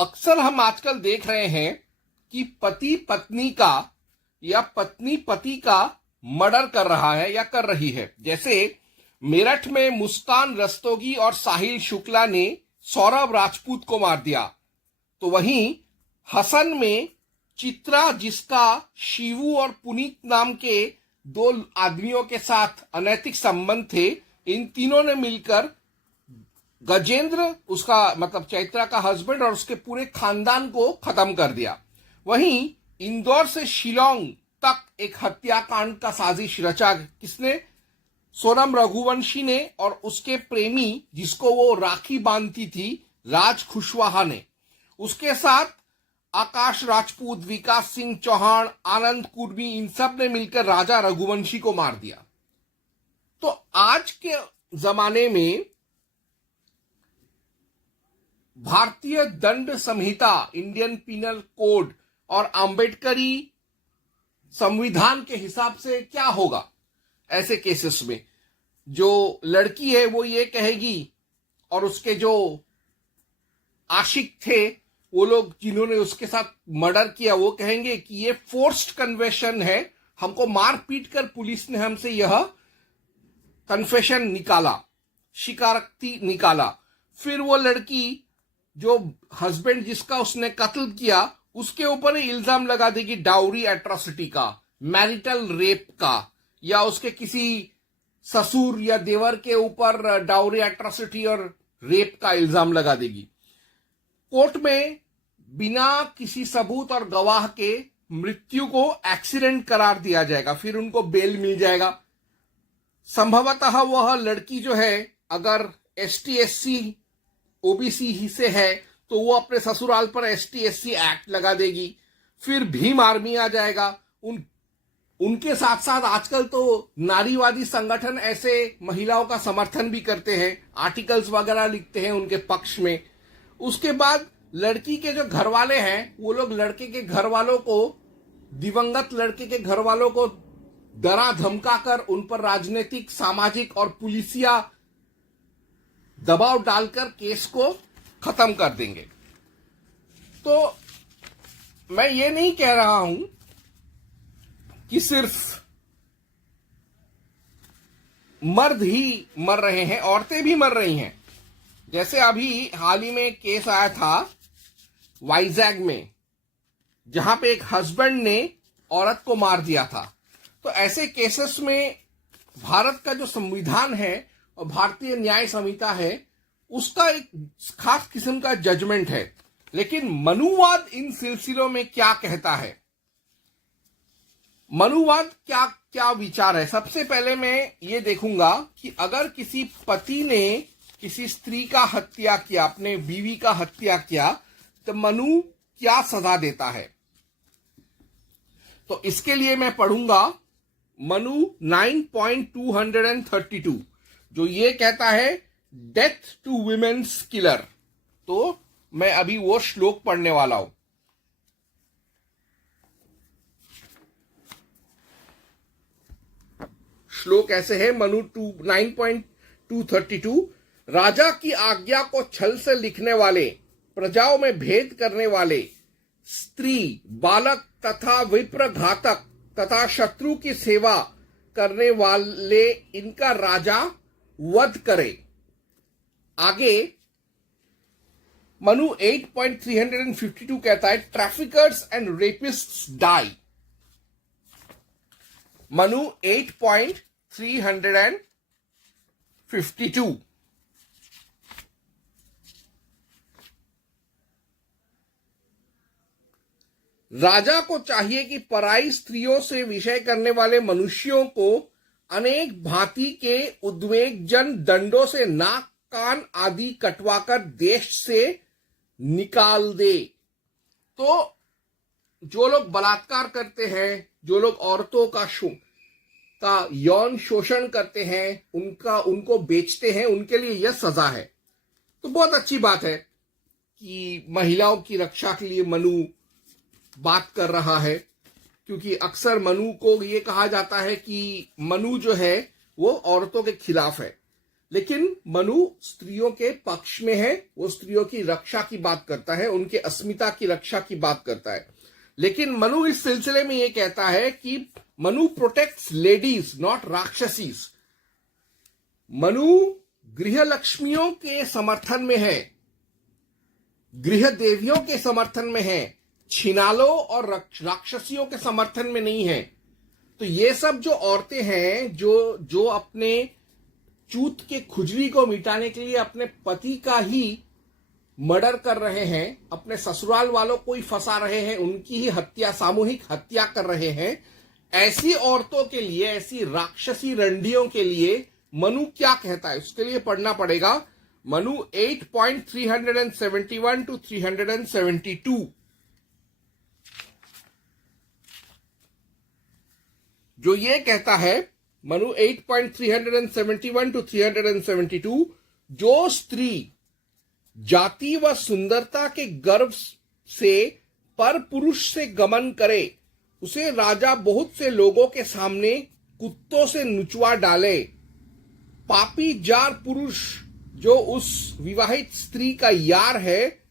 अक्सर हम आजकल देख रहे हैं कि पति पत्नी का या पत्नी पति का मर्डर कर रहा है या कर रही है। जैसे मेरठ में मुस्कान रस्तोगी और साहिल शुक्ला ने सौरभ राजपूत को मार दिया, तो वहीं हसन में चित्रा, जिसका शिवू और पुनीत नाम के दो आदमियों के साथ अनैतिक संबंध थे, इन तीनों ने मिलकर गजेंद्र, उसका मतलब चैत्रा का हस्बैंड, और उसके पूरे खानदान को खत्म कर दिया। वहीं इंदौर से शिलोंग तक एक हत्याकांड का साजिश रचा। किसने? सोनम रघुवंशी ने और उसके प्रेमी, जिसको वो राखी बांधती थी, राज कुशवाहा ने। उसके साथ आकाश राजपूत, विकास सिंह चौहान, आनंद कुर्मी, इन सब ने मिलकर राजा रघुवंशी को मार दिया। तो आज के जमाने में भारतीय दंड संहिता, इंडियन पिनल कोड और अंबेडकरी संविधान के हिसाब से क्या होगा ऐसे केसेस में? जो लड़की है वो ये कहेगी, और उसके जो आशिक थे, वो लोग जिन्होंने उसके साथ मर्डर किया, वो कहेंगे कि ये फोर्स्ड कन्फेशन है, हमको मार पीट कर पुलिस ने हमसे यह कन्फेशन निकाला, शिकायती निकाला। फिर वो लड़की, जो हस्बैंड जिसका उसने कत्ल किया, उसके ऊपर इल्जाम लगा देगी डाउरी एट्रोसिटी का, मैरिटल रेप का, या उसके किसी ससुर या देवर के ऊपर डाउरी एट्रोसिटी और रेप का इल्जाम लगा देगी। कोर्ट में बिना किसी सबूत और गवाह के मृत्यु को एक्सीडेंट करार दिया जाएगा, फिर उनको बेल मिल जाएगा। संभवतः वह लड़की जो है, अगर ST SC OBC ही से है, तो वो अपने ससुराल पर ST SC एक्ट लगा देगी। फिर भीम आर्मी आ जाएगा। उनके साथ साथ आजकल तो नारीवादी संगठन ऐसे महिलाओं का समर्थन भी करते हैं, आर्टिकल्स वगैरह लिखते हैं उनके पक्ष में। उसके बाद लड़की के जो घर वाले हैं, वो लोग लड़के के घर वालों को, दिवंगत लड़के के घर वालों को डरा धमका कर उन पर राजनीतिक, सामाजिक और पुलिसिया दबाव डालकर केस को खत्म कर देंगे। तो मैं ये नहीं कह रहा हूं कि सिर्फ मर्द ही मर रहे हैं, औरतें भी मर रही हैं। जैसे अभी हाल ही में एक केस आया था वाइजैग में, जहां पे एक हस्बैंड ने औरत को मार दिया था। तो ऐसे केसेस में भारत का जो संविधान है और भारतीय न्याय संहिता है, उसका एक खास किस्म का जजमेंट है। लेकिन मनुवाद इन सिलसिलों में क्या कहता है? मनुवाद क्या क्या विचार है? सबसे पहले मैं ये देखूंगा कि अगर किसी पति ने किसी स्त्री का हत्या किया, अपने बीवी का हत्या किया, तो मनु क्या सजा देता है। तो इसके लिए मैं पढ़ूंगा मनु 9.232, जो ये कहता है डेथ टू वुमेन्स किलर। तो मैं अभी वो श्लोक पढ़ने वाला हूं। श्लोक ऐसे है, मनु 9.232। राजा की आज्ञा को छल से लिखने वाले, प्रजाओं में भेद करने वाले, स्त्री, बालक तथा विप्र घातक तथा शत्रु की सेवा करने वाले, इनका राजा वध करे। आगे मनु 8.352 कहता है ट्रैफिकर्स एंड रेपिस्ट्स डाई। मनु 8.352। राजा को चाहिए कि पराई स्त्रियों से विषय करने वाले मनुष्यों को अनेक भांति के उद्वेगजन दंडों से नाक, कान आदि कटवाकर देश से निकाल दे। तो जो लोग बलात्कार करते हैं, जो लोग औरतों का यौन शोषण करते हैं, उनको बेचते हैं, उनके लिए यह सजा है। तो बहुत अच्छी बात है कि महिलाओं की रक्षा के लिए मनु बात कर रहा है, क्योंकि अक्सर मनु को ये कहा जाता है कि मनु जो है वो औरतों के खिलाफ है। लेकिन मनु स्त्रियों के पक्ष में है, वो स्त्रियों की रक्षा की बात करता है, उनके अस्मिता की रक्षा की बात करता है। लेकिन मनु इस सिलसिले में ये कहता है कि Manu protects ladies not rakshasis. Manu गृह लक्ष्मियों के समर्थन में है, गृह देवियों के समर्थन में है, छिनालों और राक्षसियों के समर्थन में नहीं है। तो ये सब जो औरतें हैं जो अपने चूत के खुजली को मिटाने के लिए अपने पति का ही मर्डर कर रहे हैं, अपने ससुराल वालों को ही फंसा रहे हैं, उनकी ही हत्या, सामूहिक हत्या कर रहे हैं, ऐसी औरतों के लिए, ऐसी राक्षसी रंडियों के लिए मनु क्या कहता है, उसके लिए पढ़ना पड़ेगा मनु 8.371 to 372। जो ये कहता है मनु 8.371 to 372, जो स्त्री जाति व सुंदरता के गर्व से पर पुरुष से गमन करे, उसे राजा बहुत से लोगों के सामने कुत्तों से नुचवा डाले। पापी जार पुरुष जो उस विवाहित स्त्री का यार है,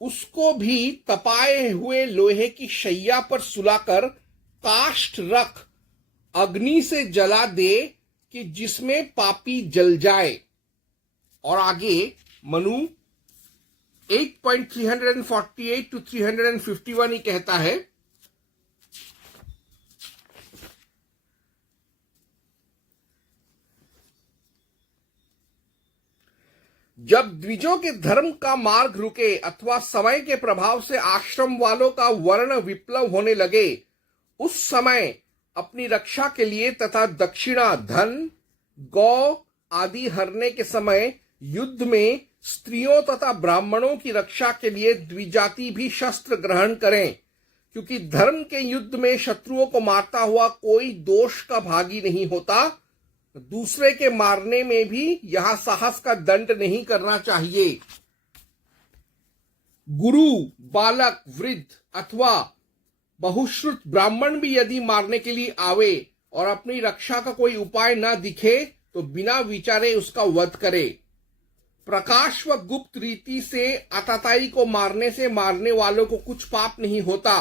उसको भी तपाए हुए लोहे की शैया पर सुलाकर काष्ठ रख अग्नि से जला दे कि जिसमें पापी जल जाए। और आगे मनु 8.348 to 351 ही कहता है, जब द्विजों के धर्म का मार्ग रुके अथवा समय के प्रभाव से आश्रम वालों का वर्ण विप्लव होने लगे, उस समय अपनी रक्षा के लिए तथा दक्षिणा, धन, गौ आदि हरने के समय युद्ध में स्त्रियों तथा ब्राह्मणों की रक्षा के लिए द्विजाति भी शस्त्र ग्रहण करें, क्योंकि धर्म के युद्ध में शत्रुओं को मारता हुआ कोई दोष का भागी नहीं होता। दूसरे के मारने में भी यहां साहस का दंड नहीं करना चाहिए। गुरु, बालक, वृद्ध अथवा बहुश्रुत ब्राह्मण भी यदि मारने के लिए आवे और अपनी रक्षा का कोई उपाय न दिखे तो बिना विचारे उसका वध करे। प्रकाश व गुप्त रीति से आतताई को मारने से मारने वालों को कुछ पाप नहीं होता,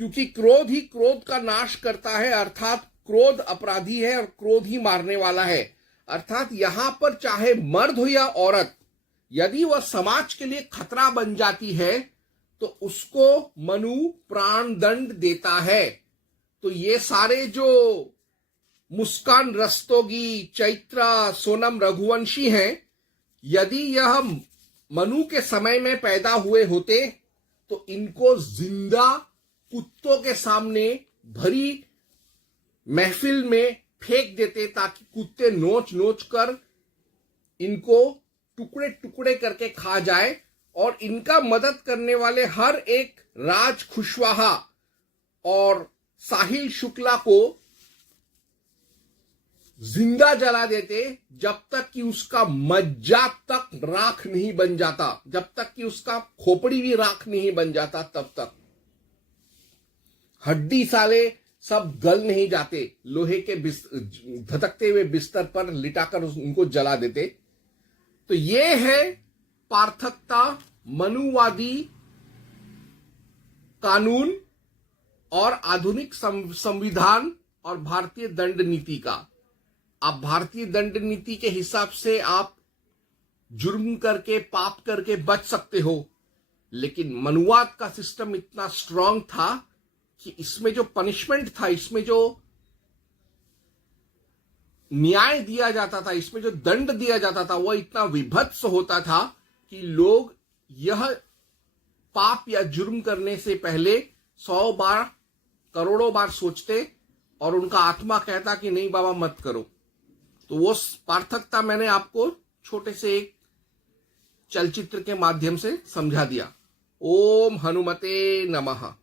क्योंकि क्रोध ही क्रोध का नाश करता है, अर्थात क्रोध अपराधी है और क्रोध ही मारने वाला है। अर्थात यहां पर चाहे मर्द हो या औरत, यदि वह समाज के लिए खतरा बन जाती है तो उसको मनु प्राण दंड देता है। तो ये सारे जो मुस्कान रस्तोगी, चैत्रा, सोनम रघुवंशी हैं, यदि यह मनु के समय में पैदा हुए होते तो इनको जिंदा कुत्तों के सामने भरी महफिल में फेंक देते, ताकि कुत्ते नोच नोच कर इनको टुकड़े टुकड़े करके खा जाए। और इनका मदद करने वाले हर एक राज खुशवाहा और साहिल शुक्ला को जिंदा जला देते, जब तक कि उसका मज्जा तक राख नहीं बन जाता, जब तक कि उसका खोपड़ी भी राख नहीं बन जाता, तब तक हड्डी साले सब गल नहीं जाते, लोहे के धधकते हुए बिस्तर पर लिटाकर उनको जला देते। तो ये है पार्थकता, मनुवादी कानून और आधुनिक संविधान और भारतीय दंड नीति का। आप भारतीय दंड नीति के हिसाब से आप जुर्म करके, पाप करके बच सकते हो, लेकिन मनुवाद का सिस्टम इतना स्ट्रांग था कि इसमें जो पनिशमेंट था, इसमें जो न्याय दिया जाता था, इसमें जो दंड दिया जाता था, वह इतना विभत्स होता था कि लोग यह पाप या जुर्म करने से पहले 100 बार, करोड़ों बार सोचते और उनका आत्मा कहता कि नहीं बाबा मत करो। तो वो पार्थकता मैंने आपको छोटे से एक चलचित्र के माध्यम से समझा दिया। ओम हनुमते नमः।